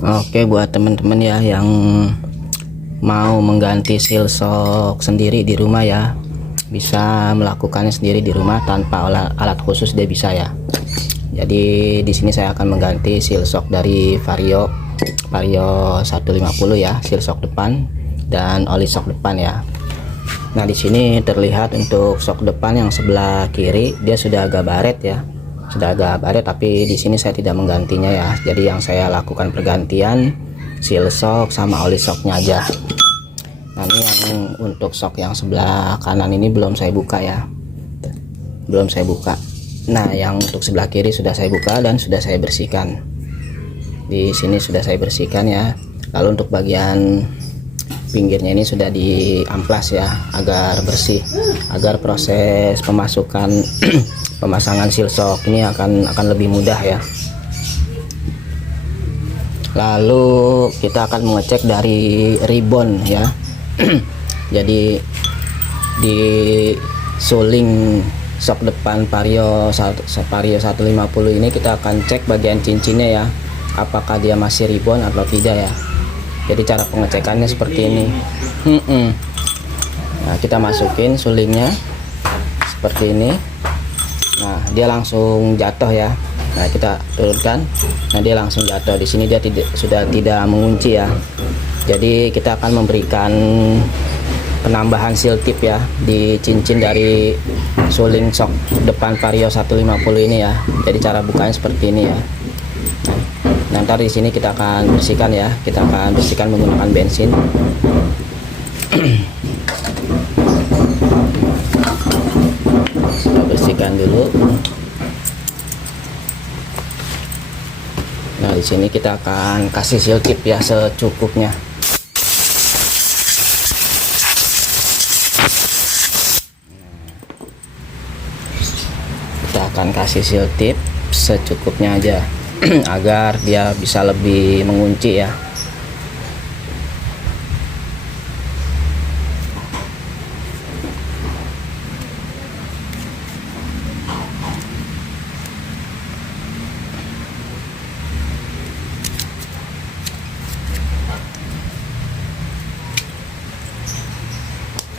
Oke, buat teman-teman ya yang mau mengganti seal shock sendiri di rumah ya, bisa melakukannya sendiri di rumah tanpa alat khusus, dia bisa ya. Jadi di sini saya akan mengganti seal shock dari Vario 150 ya, seal shock depan dan oli shock depan ya. Nah, di sini terlihat untuk shock depan yang sebelah kiri dia sudah agak baret ya, sudah agak baret, tapi di sini saya tidak menggantinya ya. Jadi yang saya lakukan pergantian seal shock sama oli shocknya aja. Nah, ini yang untuk shock yang sebelah kanan ini belum saya buka ya, belum saya buka. Nah, yang untuk sebelah kiri sudah saya buka dan sudah saya bersihkan. Di sini sudah saya bersihkan ya. Lalu untuk bagian pinggirnya ini sudah diamplas ya, agar bersih, agar proses pemasukan pemasangan seal shock ini akan lebih mudah ya. Lalu kita akan mengecek dari ribbon ya. Jadi di suling shock depan Vario 150 ini kita akan cek bagian cincinnya ya, apakah dia masih ribbon atau tidak ya. Jadi cara pengecekannya seperti ini. Nah, kita masukin sulingnya seperti ini. Nah, dia langsung jatuh ya. Nah, kita turunkan. Nah, dia langsung jatuh. Di sini dia sudah tidak mengunci ya. Jadi kita akan memberikan penambahan seal tip ya di cincin dari suling shock depan Vario 150 ini ya. Jadi cara bukanya seperti ini ya. Nah, ntar di sini kita akan bersihkan ya. Kita akan bersihkan menggunakan bensin. Kita bersihkan dulu. Nah, di sini kita akan kasih seal tip ya secukupnya. Kita akan kasih seal tip secukupnya aja agar dia bisa lebih mengunci ya.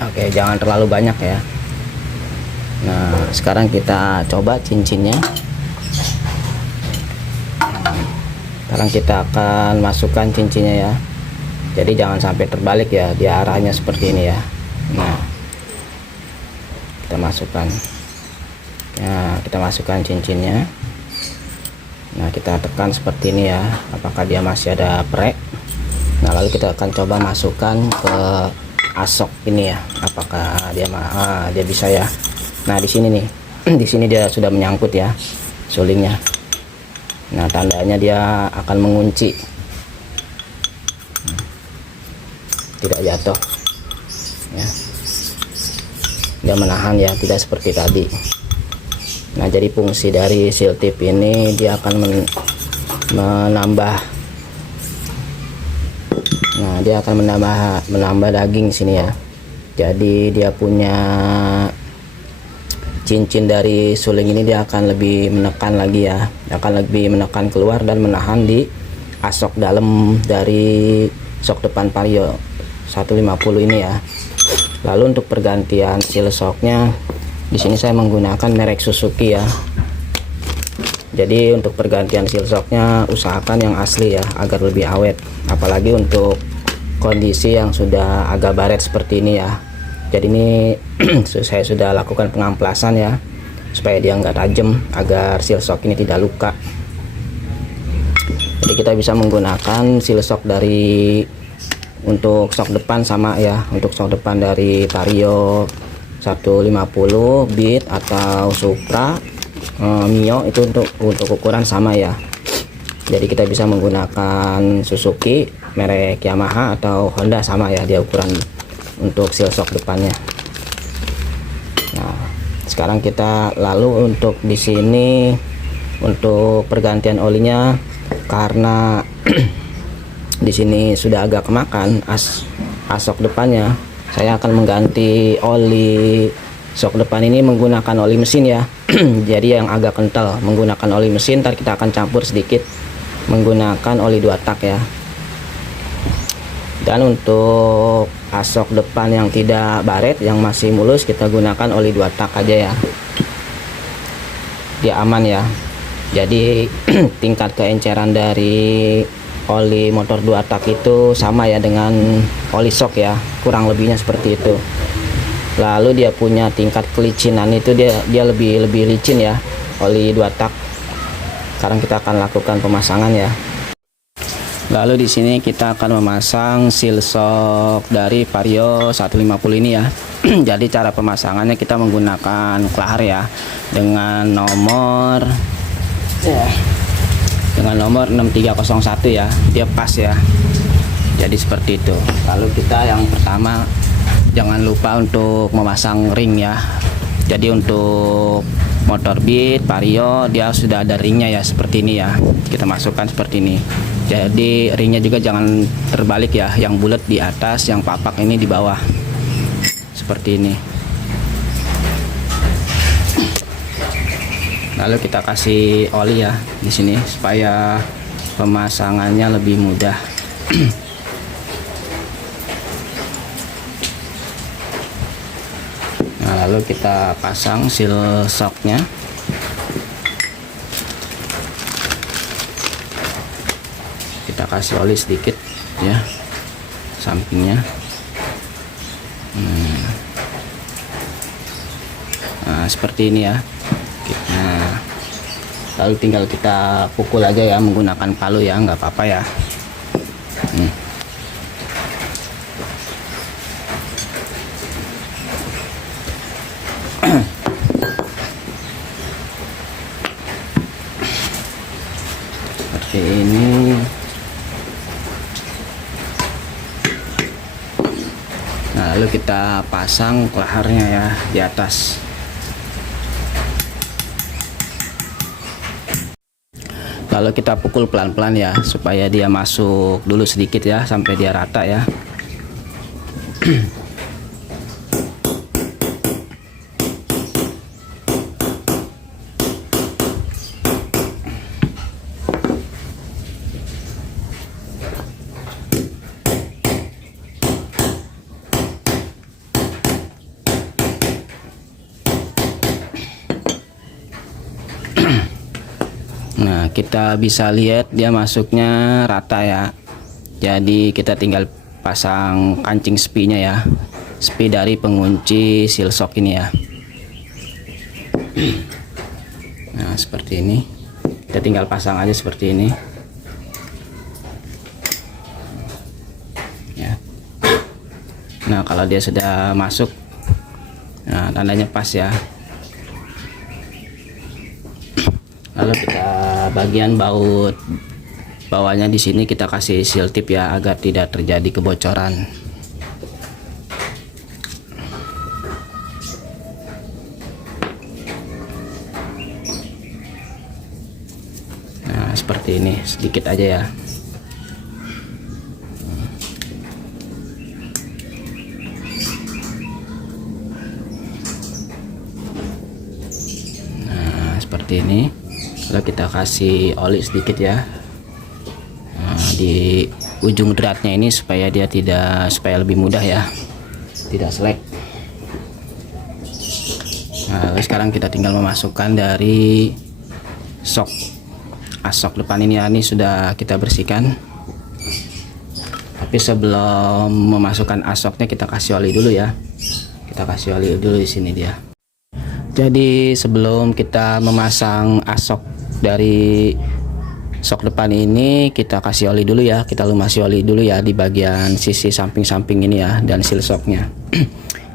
Oke, jangan terlalu banyak ya. Nah, sekarang kita coba cincinnya. Sekarang kita akan masukkan cincinnya ya. Jadi jangan sampai terbalik ya, dia arahnya seperti ini ya. Nah, kita masukkan. Nah, kita masukkan cincinnya. Nah, kita tekan seperti ini ya, apakah dia masih ada prek. Nah, lalu kita akan coba masukkan ke asok ini ya, apakah dia bisa ya. Nah, di sini nih, di sini dia sudah menyangkut ya sulingnya. Nah, tandanya dia akan mengunci, tidak jatuh ya. Dia menahan ya, tidak seperti tadi. Nah, jadi fungsi dari seal tip ini dia akan menambah. Nah, dia akan menambah daging sini ya. Jadi dia punya cincin dari suling ini, dia akan lebih menekan lagi ya, akan lebih menekan keluar dan menahan di asok dalam dari shock depan Vario 150 ini ya. Lalu untuk pergantian seal shocknya, di sini saya menggunakan merek Suzuki ya. Jadi untuk pergantian seal shocknya usahakan yang asli ya, agar lebih awet, apalagi untuk kondisi yang sudah agak baret seperti ini ya. Jadi ini saya sudah lakukan pengamplasan ya, supaya dia nggak tajam, agar seal shock ini tidak luka. Jadi kita bisa menggunakan seal shock dari untuk shock depan sama ya, untuk shock depan dari Vario 150 Beat atau Supra, Mio itu untuk ukuran sama ya. Jadi kita bisa menggunakan Suzuki, merek Yamaha atau Honda sama ya, dia ukuran untuk seal shock depannya. Nah, sekarang kita lalu untuk di sini untuk pergantian olinya, karena di sini sudah agak kemakan asok depannya, saya akan mengganti oli shock depan ini menggunakan oli mesin ya. Jadi yang agak kental, menggunakan oli mesin. Ntar kita akan campur sedikit menggunakan oli 2 tak ya. Dan untuk asok depan yang tidak baret, yang masih mulus, kita gunakan oli 2 tak aja ya, dia aman ya. Jadi tingkat keenceran dari oli motor 2 tak itu sama ya dengan oli shock ya, kurang lebihnya seperti itu. Lalu dia punya tingkat kelicinan itu dia lebih licin ya, oli 2 tak. Sekarang kita akan lakukan pemasangan ya. Lalu di sini kita akan memasang seal shock dari Vario 150 ini ya. Jadi cara pemasangannya kita menggunakan klahar ya, dengan nomor 6301 ya, dia pas ya. Jadi seperti itu. Lalu kita yang pertama jangan lupa untuk memasang ring ya. Jadi untuk motor Beat Vario dia sudah ada ringnya ya, seperti ini ya. Kita masukkan seperti ini. Jadi ringnya juga jangan terbalik ya, yang bulat di atas, yang papak ini di bawah, seperti ini. Lalu kita kasih oli ya di sini supaya pemasangannya lebih mudah. Nah, lalu kita pasang seal shocknya. Kita kasih oli sedikit ya, sampingnya. Nah, seperti ini ya. Nah, lalu tinggal kita pukul aja ya menggunakan palu ya, nggak apa-apa ya. Seperti ini. Nah, lalu kita pasang klaharnya ya di atas. Lalu kita pukul pelan-pelan ya, supaya dia masuk dulu sedikit ya, sampai dia rata ya. Nah, kita bisa lihat dia masuknya rata ya. Jadi kita tinggal pasang kancing spy-nya ya, spy dari pengunci seal shock ini ya. Nah, seperti ini. Kita tinggal pasang aja seperti ini ya. Nah, kalau dia sudah masuk, nah tandanya pas ya. Lalu kita bagian baut bawahnya di sini kita kasih seal tip ya, agar tidak terjadi kebocoran. Nah, seperti ini, sedikit aja ya. Nah, seperti ini. Lalu kita kasih oli sedikit ya, nah, di ujung dratnya ini supaya dia supaya lebih mudah ya, tidak selek. Nah, lalu sekarang kita tinggal memasukkan dari shock asok depan ini ya, ini sudah kita bersihkan. Tapi sebelum memasukkan asoknya kita kasih oli dulu ya. Kita kasih oli dulu di sini dia. Jadi sebelum kita memasang asok dari sok depan ini, kita kasih oli dulu ya, kita lumasi oli dulu ya di bagian sisi samping-samping ini ya, dan seal shocknya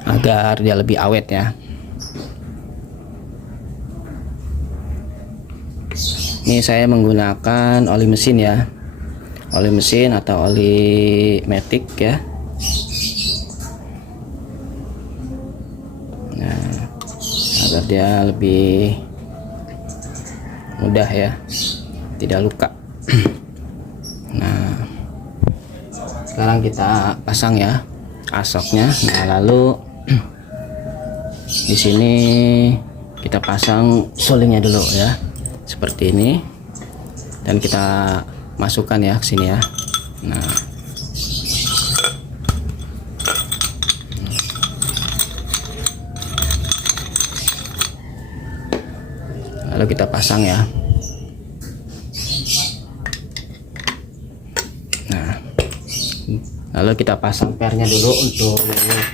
agar dia lebih awet ya. Ini saya menggunakan oli mesin ya, oli mesin atau oli matic ya. Nah, agar dia lebih mudah ya, tidak luka. Nah, sekarang kita pasang ya asoknya. Nah, lalu di sini kita pasang solingnya dulu ya, seperti ini, dan kita masukkan ya ke sini ya. Nah, lalu kita pasang ya. Nah, lalu kita pasang pernya dulu untuk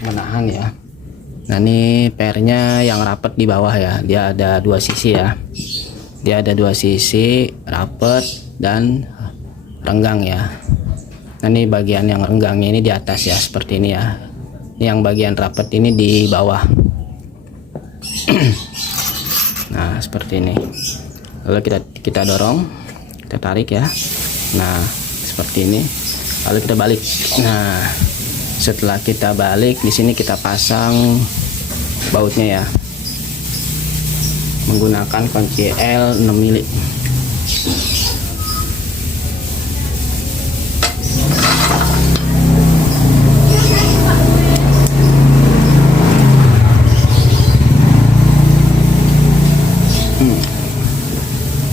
menahan ya. Nah, ini pernya yang rapat di bawah ya, dia ada dua sisi ya, dia ada dua sisi, rapat dan renggang ya. Nah, ini bagian yang renggangnya ini di atas ya, seperti ini ya. Ini yang bagian rapat ini di bawah. Nah, seperti ini. Lalu kita dorong, kita tarik ya. Nah, seperti ini. Lalu kita balik. Nah, setelah kita balik, di sini kita pasang bautnya ya, menggunakan kunci L 6 mili.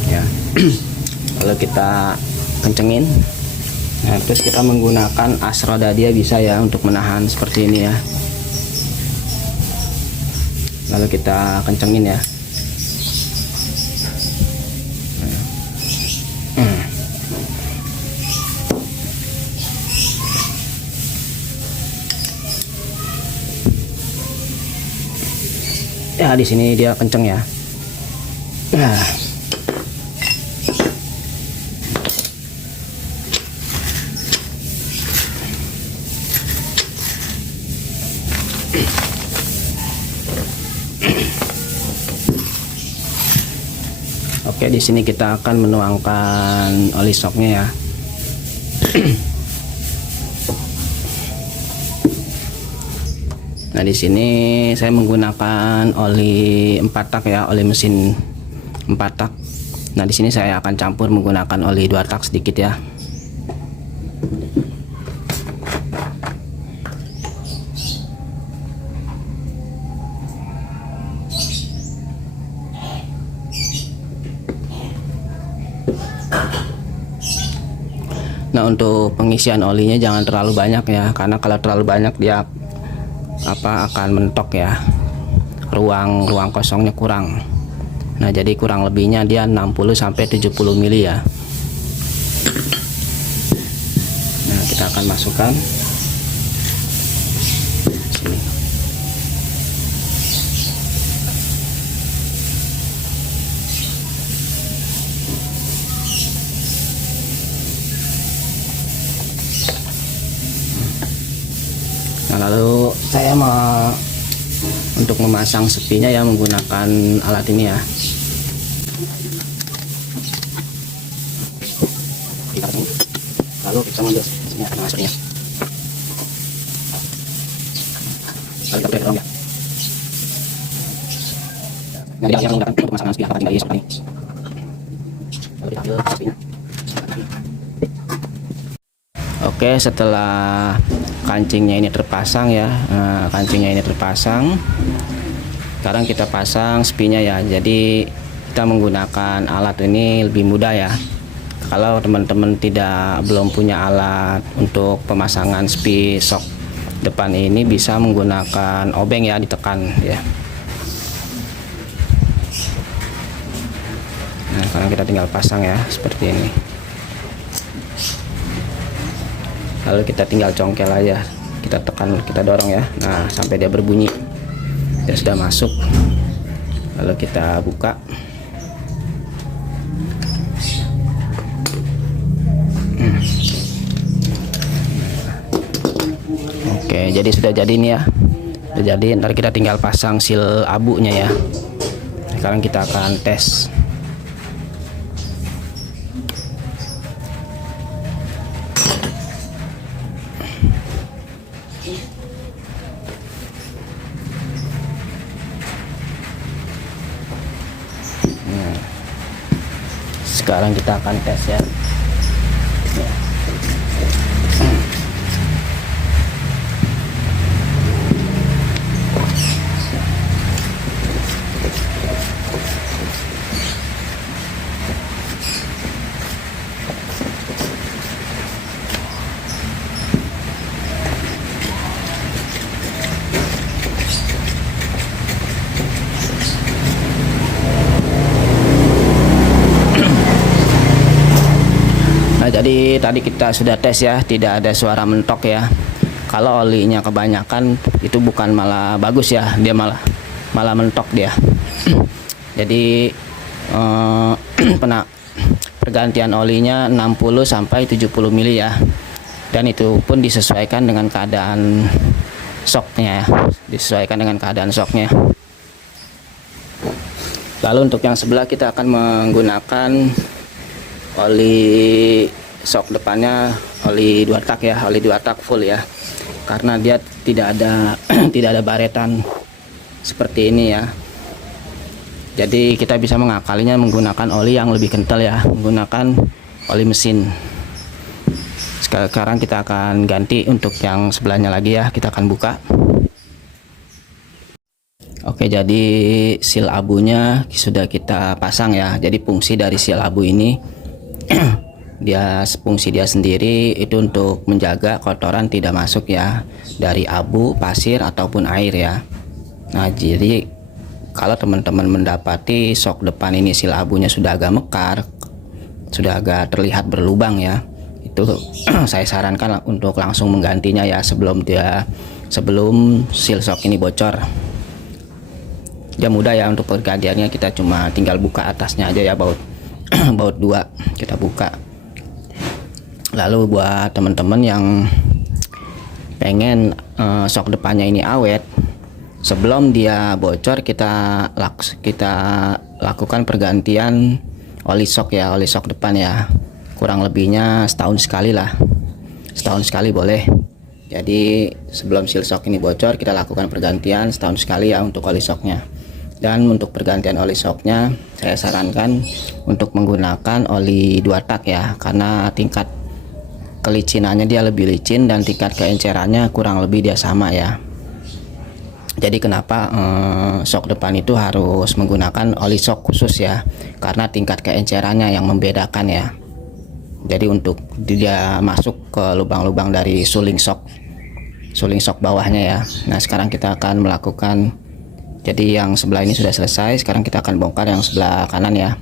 Ya. Lalu kita kencengin. Nah, terus kita menggunakan as roda dia bisa ya untuk menahan seperti ini ya. Lalu kita kencengin ya. Ya, di sini dia kenceng ya. Nah, oke, di sini kita akan menuangkan oli shocknya ya. Nah, di sini saya menggunakan oli 4 tak ya, oli mesin 4 tak. Nah, di sini saya akan campur menggunakan oli 2 tak sedikit ya. Nah, untuk pengisian olinya jangan terlalu banyak ya, karena kalau terlalu banyak dia akan mentok ya, ruang kosongnya kurang. Nah, jadi kurang lebihnya dia 60 sampai 70 mili ya. Nah, kita akan masukkan sini. Nah, lalu saya mau untuk memasang sepinya ya menggunakan alat ini ya. Lalu kita ambil sini akan masuknya. Lalu kita dorong ya. Nah, dia akan menggunakan untuk pemasangan sepi akan tinggal seperti ini. Lalu kita ambil sepinya. Oke, setelah kancingnya ini terpasang ya, kancingnya ini terpasang, sekarang kita pasang spinya ya. Jadi kita menggunakan alat ini lebih mudah ya. Kalau teman-teman belum punya alat untuk pemasangan spi shock depan ini, bisa menggunakan obeng ya, ditekan ya. Nah, sekarang kita tinggal pasang ya seperti ini. Lalu kita tinggal congkel aja, kita tekan, kita dorong ya. Nah, sampai dia berbunyi, dia sudah masuk. Lalu kita buka. Oke, jadi sudah jadi nih ya, sudah jadi. Ntar kita tinggal pasang seal abunya ya. Sekarang kita akan tes. Sekarang kita akan tes ya. Jadi tadi kita sudah tes ya, tidak ada suara mentok ya. Kalau olinya kebanyakan itu bukan malah bagus ya, dia malah mentok dia. Jadi pergantian olinya 60 sampai 70 mili ya. Dan itu pun disesuaikan dengan keadaan shocknya ya. Disesuaikan dengan keadaan shocknya. Lalu untuk yang sebelah kita akan menggunakan oli shock depannya, oli 2 tak ya, oli 2 tak full ya. Karena dia tidak ada tidak ada baretan seperti ini ya. Jadi kita bisa mengakalinya menggunakan oli yang lebih kental ya, menggunakan oli mesin. Sekarang kita akan ganti untuk yang sebelahnya lagi ya, kita akan buka. Oke, jadi seal abunya sudah kita pasang ya. Jadi fungsi dari seal abu ini fungsi dia sendiri itu untuk menjaga kotoran tidak masuk ya dari abu, pasir ataupun air ya. Nah, jadi kalau teman-teman mendapati shock depan ini seal abunya sudah agak mekar, sudah agak terlihat berlubang ya, itu saya sarankan untuk langsung menggantinya ya sebelum seal shock ini bocor. Ya mudah ya untuk pergantiannya, kita cuma tinggal buka atasnya aja ya, baut baut 2 kita buka. Lalu buat teman-teman yang pengen shock depannya ini awet, sebelum dia bocor kita lakukan pergantian oli shock ya, oli shock depan ya. Kurang lebihnya setahun sekali lah, setahun sekali boleh. Jadi sebelum seal shock ini bocor kita lakukan pergantian setahun sekali ya untuk oli shocknya. Dan untuk pergantian oli shocknya saya sarankan untuk menggunakan oli 2 tak ya, karena tingkat kelicinannya dia lebih licin dan tingkat keencerannya kurang lebih dia sama ya. Jadi kenapa shock depan itu harus menggunakan oli shock khusus ya, karena tingkat keencerannya yang membedakan ya. Jadi untuk dia masuk ke lubang-lubang dari suling shock bawahnya ya. Nah, sekarang kita akan melakukan, jadi yang sebelah ini sudah selesai, sekarang kita akan bongkar yang sebelah kanan ya.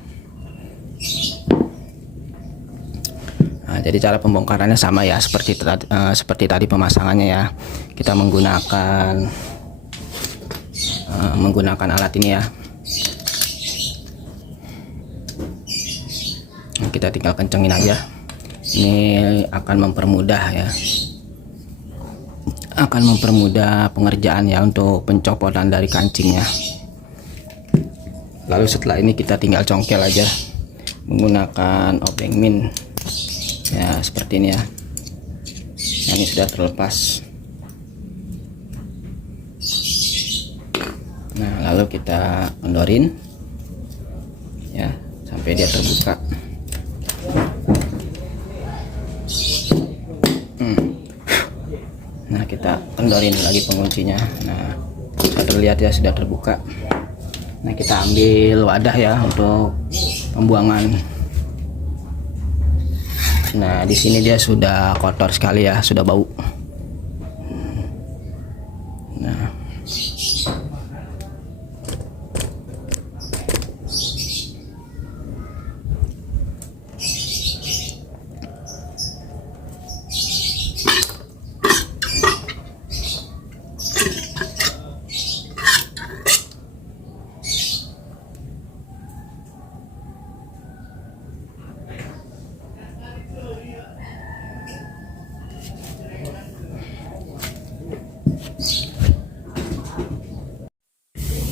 Nah, jadi cara pembongkarannya sama ya seperti tadi pemasangannya ya. Kita menggunakan alat ini ya. Nah, kita tinggal kencengin aja. Ini akan mempermudah ya, akan mempermudah pengerjaan ya untuk pencopotan dari kancingnya. Lalu setelah ini kita tinggal congkel aja menggunakan obeng min ya, seperti ini ya. Nah, ini sudah terlepas. Nah, lalu kita kendorin ya sampai dia terbuka. Nah, kita kendorin lagi penguncinya. Nah, sudah terlihat ya, sudah terbuka. Nah, kita ambil wadah ya untuk pembuangan. Nah, di sini dia sudah kotor sekali ya, sudah bau. Nah,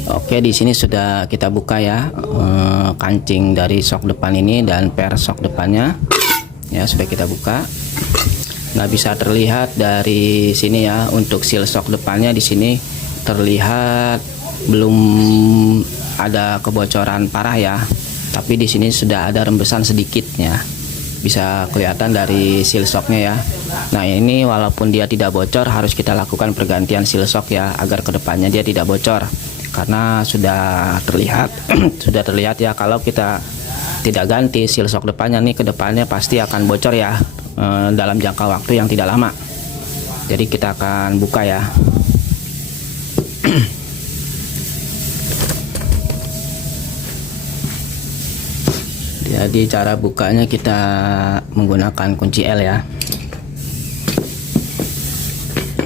oke, di sini sudah kita buka ya kancing dari shock depan ini dan per shock depannya ya, sudah kita buka. Nah, bisa terlihat dari sini ya, untuk seal shock depannya di sini terlihat belum ada kebocoran parah ya, tapi di sini sudah ada rembesan sedikitnya, bisa kelihatan dari seal shocknya ya. Nah, ini walaupun dia tidak bocor, harus kita lakukan pergantian seal shock ya, agar kedepannya dia tidak bocor. Karena sudah terlihat sudah terlihat ya, kalau kita tidak ganti seal shock depannya nih, kedepannya pasti akan bocor ya dalam jangka waktu yang tidak lama. Jadi kita akan buka ya. Dia Jadi cara bukanya kita menggunakan kunci L ya.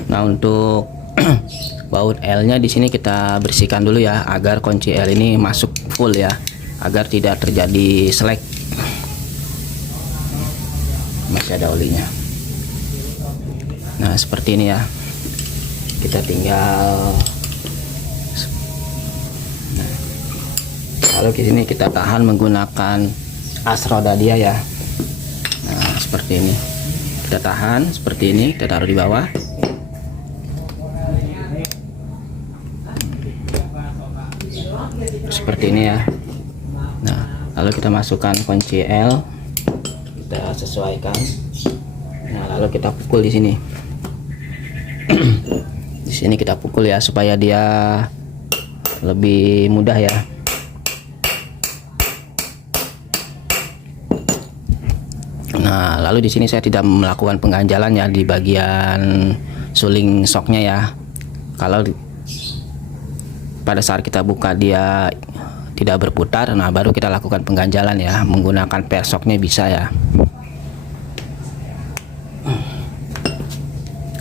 Nah, untuk baut L-nya di sini kita bersihkan dulu ya, agar kunci L ini masuk full ya, agar tidak terjadi selek. Masih ada olinya. Nah, seperti ini ya. Kita tinggal lalu di sini kita tahan menggunakan as roda dia ya. Nah, seperti ini. Kita tahan seperti ini, kita taruh di bawah. Seperti ini ya. Nah, lalu kita masukkan kunci L. Kita sesuaikan. Nah, lalu kita pukul di sini. Di sini kita pukul ya, supaya dia lebih mudah ya. Nah, lalu di sini saya tidak melakukan pengganjalan ya di bagian suling soknya ya. Kalau pada saat kita buka dia tidak berputar, nah baru kita lakukan pengganjalan ya, menggunakan persoknya bisa ya.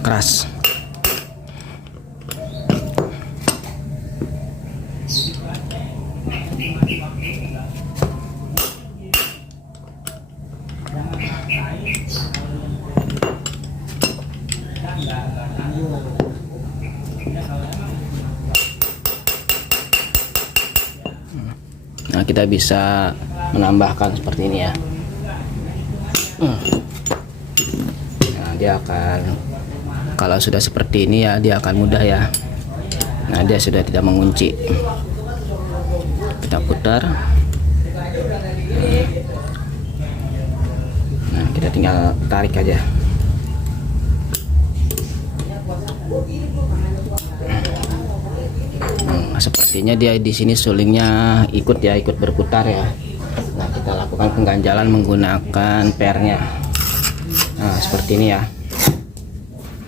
Keras. Nah, kita bisa menambahkan seperti ini ya. Nah, dia akan, kalau sudah seperti ini ya, dia akan mudah ya. Nah, dia sudah tidak mengunci. Kita putar. Nah, kita tinggal tarik aja. Sepertinya dia di sini sulingnya ikut ya, ikut berputar ya. Nah, kita lakukan pengganjalan menggunakan pernya. Nah, seperti ini ya,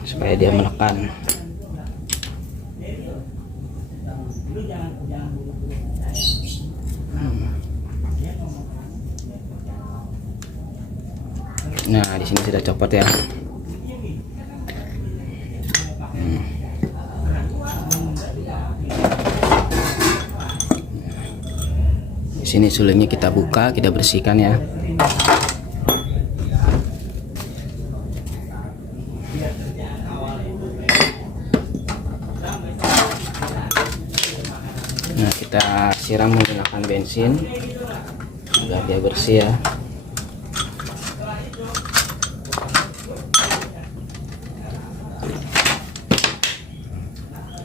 supaya dia menekan. Nah, di sini sudah copot ya. Di sini sulingnya kita buka, kita bersihkan ya. Nah, kita siram menggunakan bensin agar dia bersih ya.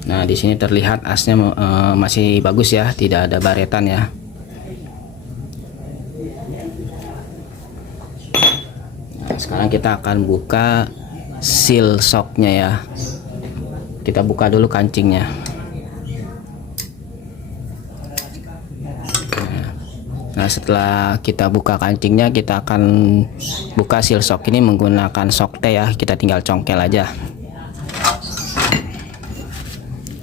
Nah, di sini terlihat asnya masih bagus ya, tidak ada baretan ya. Nah, sekarang kita akan buka seal shocknya ya. Kita buka dulu kancingnya. Nah, setelah kita buka kancingnya, kita akan buka seal shock ini menggunakan shock T ya. Kita tinggal congkel aja.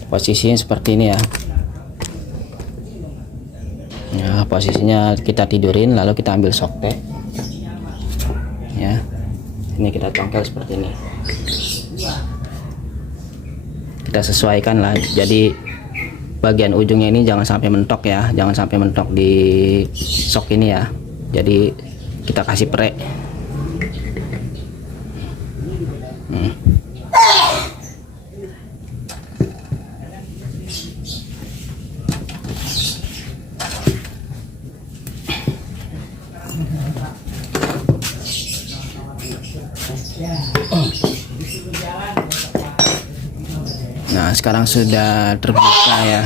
Posisinya seperti ini ya. Nah, posisinya kita tidurin, lalu kita ambil shock T ya. Ini kita congkel seperti ini. Kita sesuaikan lah, jadi bagian ujungnya ini jangan sampai mentok ya, jangan sampai mentok di shock ini ya. Jadi kita kasih pre. Nah, sekarang sudah terbuka ya.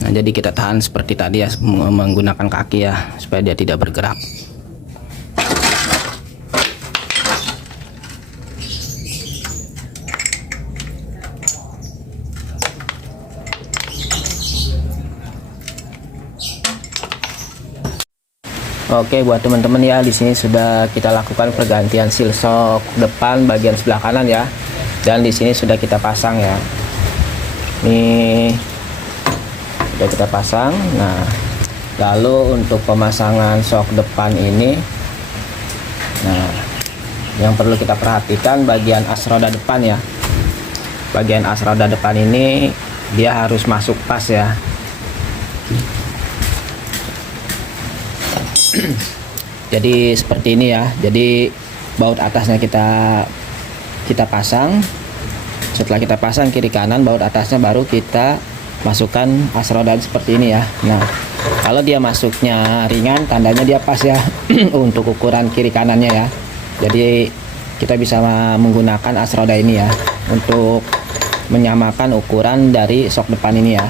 Nah, jadi kita tahan seperti tadi ya, menggunakan kaki ya, supaya dia tidak bergerak. Oke, buat teman-teman ya, di sini sudah kita lakukan pergantian seal shock depan bagian sebelah kanan ya. Dan di sini sudah kita pasang ya. Ini sudah kita pasang. Nah, Lalu untuk pemasangan sok depan ini, nah yang perlu kita perhatikan bagian as roda depan ya. Bagian as roda depan ini dia harus masuk pas ya. Jadi seperti ini ya. Jadi baut atasnya kita pasang. Setelah kita pasang kiri kanan baut atasnya, baru kita masukkan as roda seperti ini ya. Nah, kalau dia masuknya ringan, tandanya dia pas ya untuk ukuran kiri kanannya ya. Jadi kita bisa menggunakan as roda ini ya untuk menyamakan ukuran dari sok depan ini ya,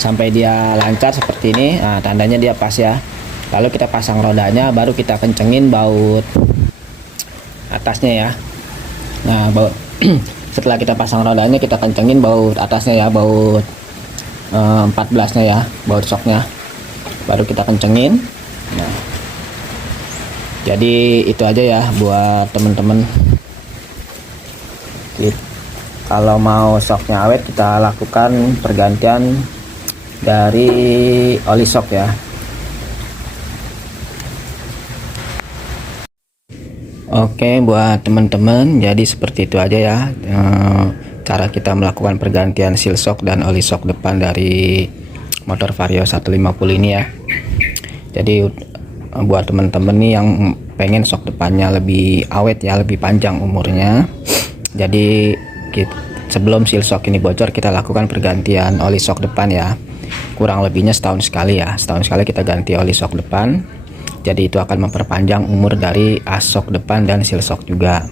sampai dia lancar seperti ini. Nah, tandanya dia pas ya. Lalu kita pasang rodanya, baru kita kencengin baut atasnya ya. Nah, baut setelah kita pasang rodanya, kita kencengin baut atasnya ya, baut 14 nya ya, baut soknya baru kita kencengin. Nah, jadi itu aja ya buat temen-temen. Kalau mau soknya awet, kita lakukan pergantian dari oli sok ya. Oke, buat teman-teman, jadi seperti itu aja ya cara kita melakukan pergantian seal shock dan oli shock depan dari motor Vario 150 ini ya. Jadi buat teman-teman nih yang pengen shock depannya lebih awet ya, lebih panjang umurnya, jadi sebelum seal shock ini bocor, kita lakukan pergantian oli shock depan ya. Kurang lebihnya setahun sekali ya, setahun sekali kita ganti oli shock depan. Jadi itu akan memperpanjang umur dari as shock depan dan seal shock juga.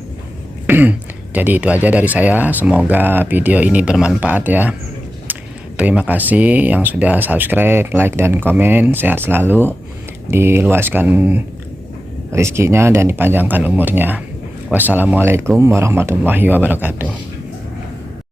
Jadi itu aja dari saya, semoga video ini bermanfaat ya. Terima kasih yang sudah subscribe, like, dan komen. Sehat selalu, diluaskan rezekinya dan dipanjangkan umurnya. Wassalamualaikum warahmatullahi wabarakatuh.